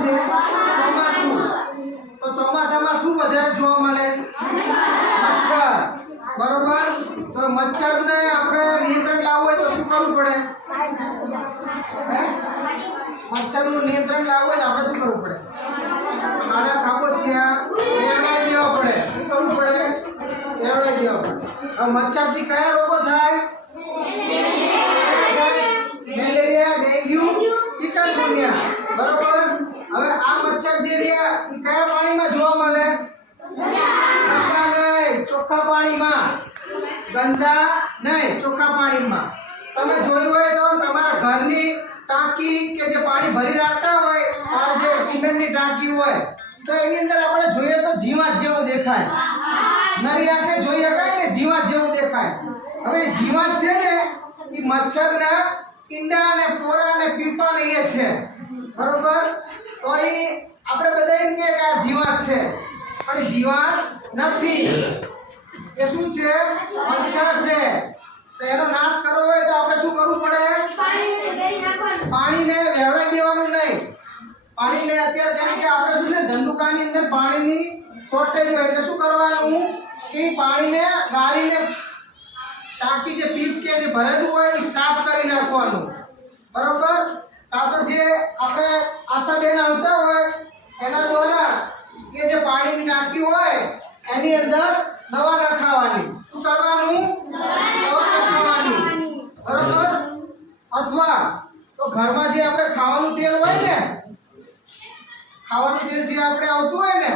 ચાલુ છે? ચોમાસું. તો ચોમાસામાં શું વધારે જોવા મળે? મચ્છર. બરોબર. તો મચ્છરને આપણે નિયંત્રણ લાવવું હોય તો શું કરવું પડે? મચ્છરનું નિયંત્રણ લાવવું હોય તો આપણે શું કરવું પડે? ખાડા ખાબોચિયા એવડાવી દેવા પડે. શું કરવું પડે? એવડાવી દેવા પડે. હવે મચ્છરથી કયા રોગો થાય? Malaria, dengue, chikungunya. બરોબર. હવે આ મચ્છર જે રહ્યા એ કયા પાણીમાં જોવા મળે? ગંદા નહીં, ચોખ્ખા પાણીમાં. ગંદા નહીં, ચોખ્ખા પાણીમાં. તમે જોયું હોય તો તમારા ઘરની ટાંકી કે જે પાણી ભરી રાખતા હોય, આ જે સિમેન્ટની ટાંકી હોય, તો એની અંદર આપણે જોઈએ તો જીવાત જેવું દેખાય. નરી આંખે જોઈ શકાય કે જીવાત જેવું દેખાય. હવે જીવાત છે ને એ મચ્છરના ઈંડા અને પોરા અને પીપા ને એ છે. બરોબર. તો એ આપણે બધા એમ કે આ જીવાત છે, પણ જીવાત નથી. એ શું છે? મચ્છર છે. તો એનો નાશ કરવો હોય તો આપણે શું કરવું પડે? પાણીને વહેવડાવી દેવાનું નહીં. પાણીને અત્યારે કેમ કે આપણે શું છે ધંધુકાની અંદર પાણીની શોર્ટેજ હોય એટલે શું કરવાનું કે પાણીને ગાળીને ટાંકી જે પીપ કે જે ભરેલું હોય એ સાફ કરી નાખવાનું. બરોબર. કાં તો જે આપણે આશાબેન આવતા હોય એના દ્વારા કે જે પાણીની ટાંકી હોય એની અંદર દવા નાખવાની. શું કરવાનું? દવા નાખવાની. બરોબર. અથવા તો ઘરમાં જે આપણે ખાવાનું તેલ હોય ને, ખાવાનું તેલ જે આપણે આવતું હોય ને,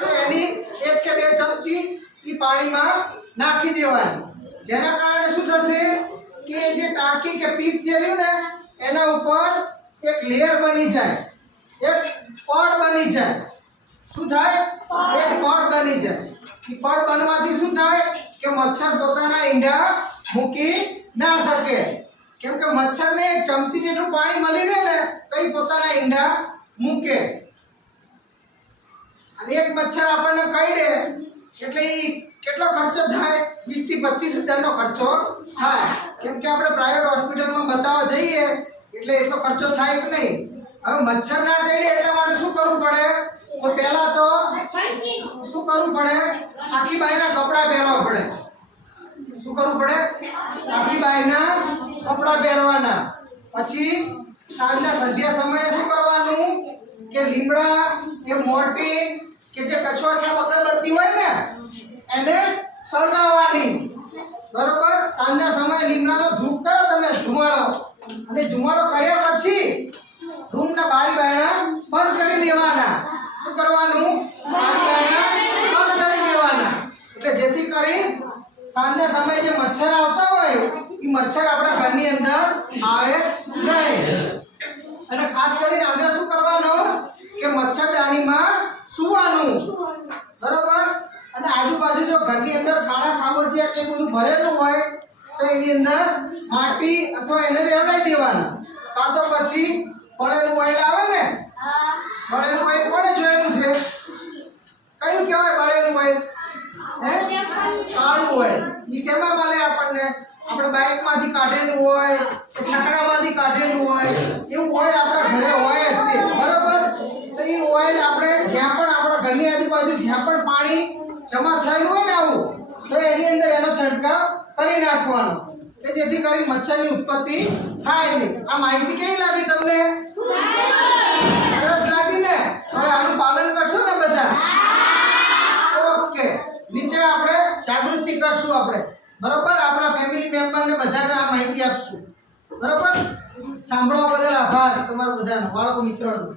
તો એની 1 કે 2 ચમચી એ પાણીમાં નાખી દેવાની. જેના કારણે શું થશે કે જે ટાંકી કે પીપ જે રહ્યું ને એના ઉપર એક લેયર બની જાય, એક પડ બની જાય. શું થાય? એક પડ બની જાય. એ પડ બનવાથી શું થાય કે મચ્છર પોતાના ઈંડા મૂકી ના શકે. કેમ કે મચ્છરને એક ચમચી જેટલું પાણી મળી રહે ને તો એ પોતાના ઈંડા મૂકે. અને એક મચ્છર આપણને કરડે એટલે એ કેટલો ખર્ચો થાય? 20 થી 25 હજારનો ખર્ચો થાય. કેમ કે આપણે પ્રાઇવેટ હોસ્પિટલમાં બતાવવા જઈએ એટલે એટલો ખર્ચો થાય કે નહીં. હવે મચ્છર ના કરડે એટલા માટે શું કરવું પડે? તો પહેલા તો શું કરવું પડે? આખી બાઈના કપડાં પહેરવા પડે. શું કરવું પડે? આખી બાઈના કપડાં પહેરવાના. પછી સાંજના સંધ્યા સમયે શું કરવાનું કે લીમડા કે મોરટીન કે જે કછવા અગરબત્તી હોય ને એને સળગાવવાની. બરોબર. સાંજના સમયે લીમડાનો ધૂપ કરો તમે, ધુમાડો. અને ધુમાડો કર્યા પછી રૂમના બારી બારણા બંધ કરી દેવાના. શું કરવાનું? બારી બારણા બંધ કરી દેવાના. એટલે જેથી કરી સાંજના સમયે જે મચ્છર આવતા હોય એ મચ્છર આપણા ઘરની અંદર આવે નહીં. અને ખાસ કરીને આગળ શું કરવાનું કે મચ્છરદાનીમાં સૂવાનું. બરોબર. અને આજુબાજુ જો ઘરની અંદર ખાડા ખાબોચિયા કે બધું ભરેલું હોય તો એની અંદર માટી અથવા એને રેવડાવી દેવાના. કાં તો પછી બળેલું ઓઇલ આવે ને, બળેલું ઓઇલ કોને જોયેલું છે? કયું કહેવાય બળેલું ઓઇલ? કાળું ઓઇલ. એ શેમાં મળે આપણને? આપણે બાઇકમાંથી કાઢેલું હોય કે છકડામાંથી કાઢેલું હોય એવું ઓઇલ આપણા ઘરે હોય જ તે. બરોબર. તો એ ઓઇલ આપણે જ્યાં પણ આપણા ઘરની આજુબાજુ જ્યાં પણ પાણી જમા થયેલું હોય ને આવું, તો એની અંદર એનો છંટકાવ કરી નાખવાનો કે જેથી કરી મચ્છરની ઉત્પત્તિ થાય નહીં. આ માહિતી કેવી લાગી તમને? સરસ લાગી ને? હવે આનું પાલન કરશો ને બધા? ઓકે. નીચે આપણે જાગૃતિ કરશું આપણે. બરોબર. આપણા ફેમિલી મેમ્બરને બધાને આ માહિતી આપશું. બરોબર. સાંભળવા બદલ આભાર તમારો બધાનો, બાળકો મિત્રોનો.